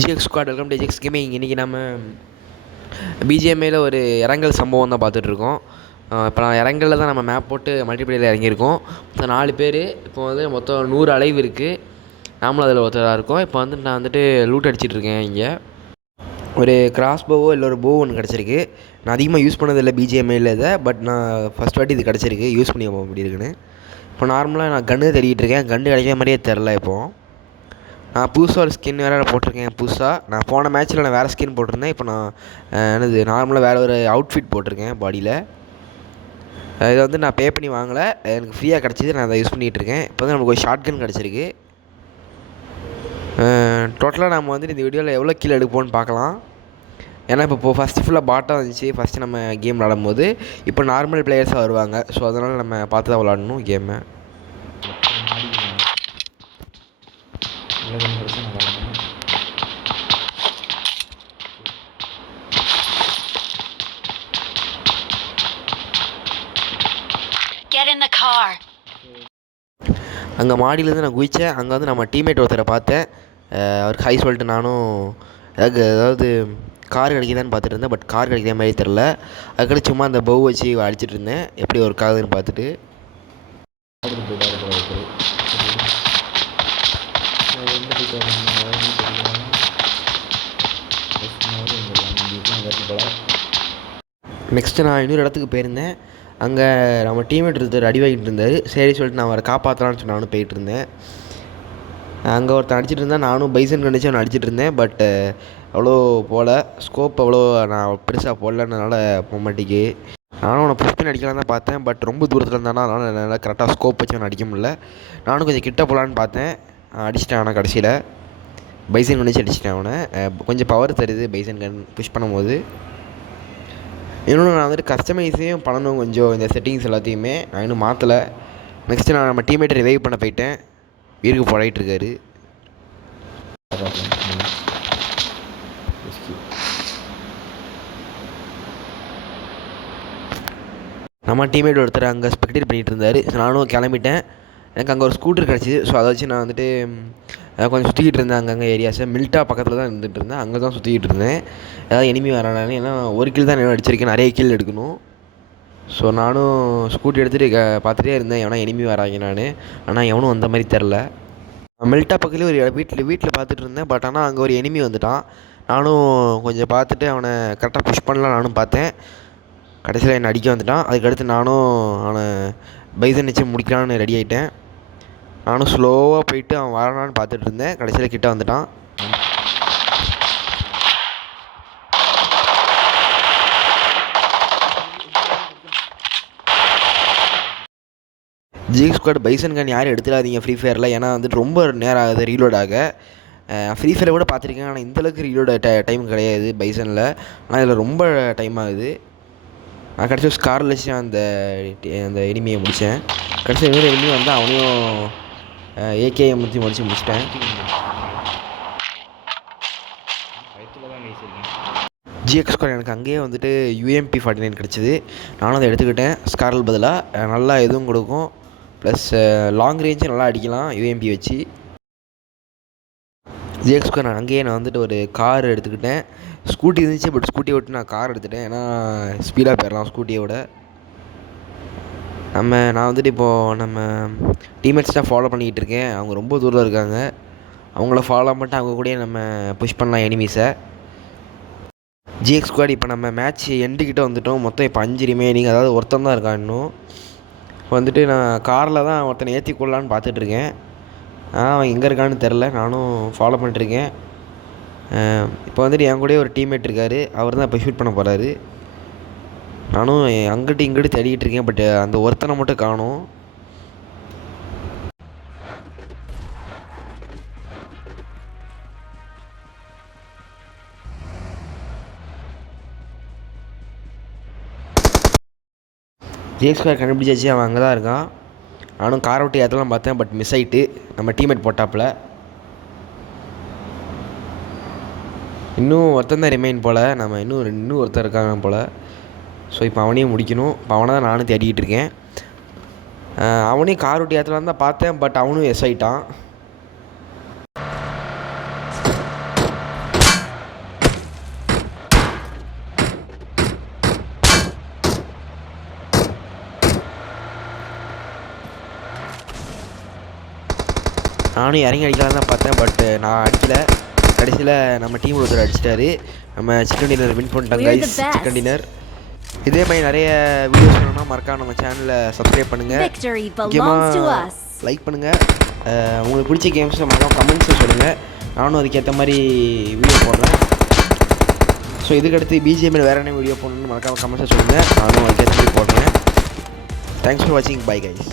GX squad welcome to GX gaming. இன்றைக்கி நம்ம பிஜிஎம்ஐயில் ஒரு இறங்கல் சம்பவம் தான் பார்த்துட்ருக்கோம். இப்போ நான் இறங்கலில் தான் நம்ம மேப் போட்டு மல்டிப்ளேயரில் இறங்கியிருக்கோம். மொத்தம் 4 பேர். இப்போ வந்து மொத்தம் 100 அலைவு இருக்குது. நாமளும் அதில் ஒருத்தராக இருக்கோம். இப்போ வந்து நான் வந்துட்டு லூட் அடிச்சிட்ருக்கேன். இங்கே ஒரு கிராஸ் போவோ இல்லை ஒரு போவோ ஒன்று கிடச்சிருக்கு. நான் அதிகமாக யூஸ் பண்ணதில்லை பிஜிஎம்ஐயில் இதை, பட் நான் ஃபஸ்ட் வாட்டி இது கிடச்சிருக்கு. யூஸ் பண்ணி எப்படி இருக்குன்னு. இப்போ நார்மலாக நான் கன்று தேடிகிட்டு இருக்கேன். கன்று கிடைக்கிற மாதிரியே தெரில. இப்போது நான் புதுசாக ஒரு ஸ்கின் வேறு போட்டிருக்கேன். புதுசாக நான் போன மேட்ச்சில் நான் வேறு ஸ்கின் போட்டிருந்தேன். இப்போ நான் என்னது நார்மலாக வேறு ஒரு அவுட்ஃபிட் போட்டிருக்கேன் பாடியில். இதை வந்து நான் பே பண்ணி வாங்கலை, எனக்கு ஃப்ரீயாக கிடச்சிது. நான் அதை யூஸ் பண்ணிகிட்ருக்கேன். இப்போ வந்து நமக்கு ஒரு ஷார்ட் கன் கிடச்சிருக்கு. டோட்டலாக நம்ம வந்துட்டு இந்த வீடியோவில் எவ்வளோ கீழே எடுப்போம்னு பார்க்கலாம். ஏன்னா இப்போ ஃபஸ்ட்டு ஃபுல்லாக பாட்டாக இருந்துச்சு ஃபஸ்ட்டு நம்ம கேம் விளாடும்போது. இப்போ நார்மல் பிளேயர்ஸாக வருவாங்க. ஸோ அதனால் நம்ம பார்த்து தான் விளாடணும் கேமை. அங்கே மாடியிலேருந்து நான் குதித்தேன். அங்கே வந்து நம்ம டீம்மேட் ஒருத்தரை பார்த்தேன். அவருக்கு ஹை சொல்லிட்டு நானும் அதாவது கார் கிடைக்குதான்னு பார்த்துட்டு இருந்தேன். பட் கார் கிடைக்கிற மாதிரி தெரில. அதுக்கடுத்து சும்மா அந்த பவு வச்சு அடிச்சிட்டு இருந்தேன். எப்படி ஒரு காதுன்னு பார்த்துட்டு நெக்ஸ்ட்டு நான் இன்னொரு இடத்துக்கு போயிருந்தேன். அங்கே நம்ம டீம்மேட் ஒருத்தர் அடி வாங்கிட்டு இருந்தார். சரி சொல்லிட்டு நான் அவரை காப்பாற்றலான்னு சொல்லி நானும் போயிட்டு இருந்தேன். அங்கே ஒருத்தன் அடிச்சிட்டு இருந்தால் நானும் பைசன் கண்டிச்சு அவனை அடிச்சிட்டு இருந்தேன். பட் அவ்வளோ போகல, ஸ்கோப் அவ்வளோ நான் பெருசாக போடலன்றனால போக மாட்டேங்கி. நானும் அவனை புஷ் பண்ணி அடிக்கலாம் தான் பார்த்தேன். பட் ரொம்ப தூரத்தில் இருந்தானா அதனால் என்னால் கரெக்டாக ஸ்கோப் வச்சு அவனை அடிக்க முடியல. நானும் கொஞ்சம் கிட்ட போகலான்னு பார்த்தேன். அடிச்சிட்டேன். ஆனால் கடைசியில் பைசன் கண்டிச்சு அடிச்சிட்டேன் அவனை. கொஞ்சம் பவர் தருது பைசன் கன் புஷ் பண்ணும்போது. இன்னொன்று நான் வந்துட்டு கஸ்டமைஸையும் பண்ணணும் கொஞ்சம், இந்த செட்டிங்ஸ் எல்லாத்தையுமே நான் இன்னும் மாற்றலை. நெக்ஸ்ட்டு நான் நம்ம டீம்மேட்டை ரிவைவ் பண்ண போயிட்டேன். வீருக்கு போடாயிட்ருக்காரு. நம்ம டீம்மேட் ஒருத்தர் அங்கே ஸ்பெக்டேட் பண்ணிகிட்டு இருந்தார். நானும் கிளம்பிட்டேன். எனக்கு அங்கே ஒரு ஸ்கூட்டர் கிடச்சிது. ஸோ அதை வச்சு நான் வந்துட்டு கொஞ்சம் சுற்றிக்கிட்டு இருந்தேன். அங்கங்கே ஏரியாஸை மில்ட்டா பக்கத்தில் தான் இருந்துகிட்டு இருந்தேன். அங்கே தான் சுற்றிக்கிட்டு இருந்தேன். ஏதாவது எனிமி வரானு. ஏன்னா ஒரு கில் தான் நான் அடிச்சிருக்கேன், நிறைய கில் எடுக்கணும். ஸோ நானும் ஸ்கூட்டி எடுத்துகிட்டு பார்த்துட்டே இருந்தேன் எவனா எனிமி வராங்க நான். ஆனால் எவனும் வந்த மாதிரி தெரில. மில்ட்டா பக்கத்துலேயே ஒரு வீட்டில் பார்த்துட்டு இருந்தேன். பட் ஆனால் அங்கே ஒரு எனிமி வந்துட்டான். நானும் கொஞ்சம் பார்த்துட்டு அவனை கரெக்டாக புஷ் பண்ணலாம் நானும் பார்த்தேன். கடைசியில் என்னை அடிக்க வந்துட்டான். அதுக்கடுத்து நானும் அவனை பைசன் வச்சு முடிக்கலான்னு ரெடி ஆகிட்டேன். நானும் ஸ்லோவாக போயிட்டு அவன் வரானான்னு பார்த்துட்டு இருந்தேன். கடைசியில் கிட்டே வந்துட்டான். ஜிஎக்ஸ் ஸ்குவாட் பைசன் கன் யாரும் எடுத்துடாதீங்க ஃப்ரீ ஃபயரில். ஏன்னா வந்துட்டு ரொம்ப நேரம் ஆகுது ரீலோட் ஆக. ஃப்ரீ ஃபயரை கூட பார்த்துருக்கேன். ஆனால் இந்தளவுக்கு ரீலோட டைம் கிடையாது பைசனில். ஆனால் இதில் ரொம்ப டைம் ஆகுது. நான் கடைசியாக ஸ்காரில் வச்சு அந்த எனிமியை முடித்தேன். கடைசியாக இன்னொரு எனிமி வந்து அவனையும் ஏகேஎம் முடிச்சிட்டேன். ஜிஎக்ஸ் ஸ்குவாட் எனக்கு அங்கேயே வந்துட்டு UMP 49 கிடச்சிது. நானும் அதை எடுத்துக்கிட்டேன். ஸ்காரல் பதிலாக நல்லா எதுவும் கொடுக்கும். ப்ளஸ் லாங் ரேஞ்சும் நல்லா அடிக்கலாம் UMP வச்சு. ஜிஎக்ஸ் ஸ்குவாட் நான் வந்துட்டு ஒரு கார் எடுத்துக்கிட்டேன். ஸ்கூட்டி இருந்துச்சு. பட் ஸ்கூட்டியை விட்டு நான் கார் எடுத்துட்டேன். ஏன்னா ஸ்பீடாக போயிடலாம் ஸ்கூட்டியை விட. நான் வந்துட்டு இப்போது நம்ம டீம்மேட்ஸ் தான் ஃபாலோ பண்ணிக்கிட்டு இருக்கேன். அவங்க ரொம்ப தூரம் இருக்காங்க. அவங்கள ஃபாலோ பண்ணிட்டு அவங்க கூடயே நம்ம புஷ் பண்ணலாம் எனிமீஸை. ஜிஎக்ஸ் ஸ்குவாட் இப்போ நம்ம மேட்ச் எண்டுக்கிட்ட வந்துவிட்டோம். மொத்தம் இப்போ 5 ரிமைனிங். அதாவது ஒருத்தன் தான் இருக்கான் இன்னும். இப்போ வந்துட்டு நான் காரில் தான் ஒருத்தனை ஏற்றி கொள்ளலான்னு பார்த்துட்ருக்கேன். அவன் எங்கே இருக்கான்னு தெரில. நானும் ஃபாலோ பண்ணிட்டுருக்கேன். இப்போ வந்துட்டு என் கூடயே ஒரு டீம்மேட் இருக்கார். அவர் தான் இப்போ ஷூட் பண்ண போகிறாரு. நானும் அங்கிட்டு இங்கிட்டு தேடிக்கிட்டு இருக்கேன். பட் அந்த ஒருத்தனை மட்டும் காணும். ஜிஎக்ஸ் ஸ்குவாட் கண்டுபிடிச்சாச்சு. அவன் அங்கே தான் இருக்கான். நானும் காரை விட்டு ஏற்றலாம் பார்த்தேன். பட் மிஸ் ஆகிட்டு நம்ம டீம்மேட் போட்டாப்பில். இன்னும் ஒருத்தன் தான் ரிமைன் போல். நம்ம இன்னும் ஒருத்தர் இருக்காங்க போல். ஸோ இப்போ அவனையும் முடிக்கணும். இப்போ அவனை தான் நானும் தேடிக்கிட்டு இருக்கேன். அவனையும் கார் விட்டு ஏற்றலாம் தான் பார்த்தேன். பட் அவனும் எஸ் ஆகிட்டான். நானும் இறங்கி அடிக்கலாம் தான் பார்த்தேன், பட் நான் அடிக்கலை. கடைசியில் நம்ம டீம் ஒருத்தர் அடிச்சிட்டாரு. நம்ம சிக்கன் டின்னர் வின் பண்ணிட்டாங்க கைஸ். சிக்கன் டின்னர் இதே மாதிரி நிறைய வீடியோஸ் வேணும்னா மறக்காம நம்ம சேனலை சப்ஸ்கிரைப் பண்ணுங்கள், முக்கியமாக லைக் பண்ணுங்கள். உங்களுக்கு பிடிச்ச கேம்ஸை மறக்காம கமெண்ட்ஸை சொல்லுங்கள், நானும் அதுக்கேற்ற மாதிரி வீடியோ போடுறேன். ஸோ இதுக்கடுத்து பிஜிஎம்மில் வேறு என்ன வீடியோ போடணுன்னு மறக்காம கமெண்ட்ஸை சொல்லுங்கள், நானும் அதுக்கேற்ற மாதிரி போடுறேன். தேங்க்ஸ் ஃபார் வாட்சிங், பை கைஸ்.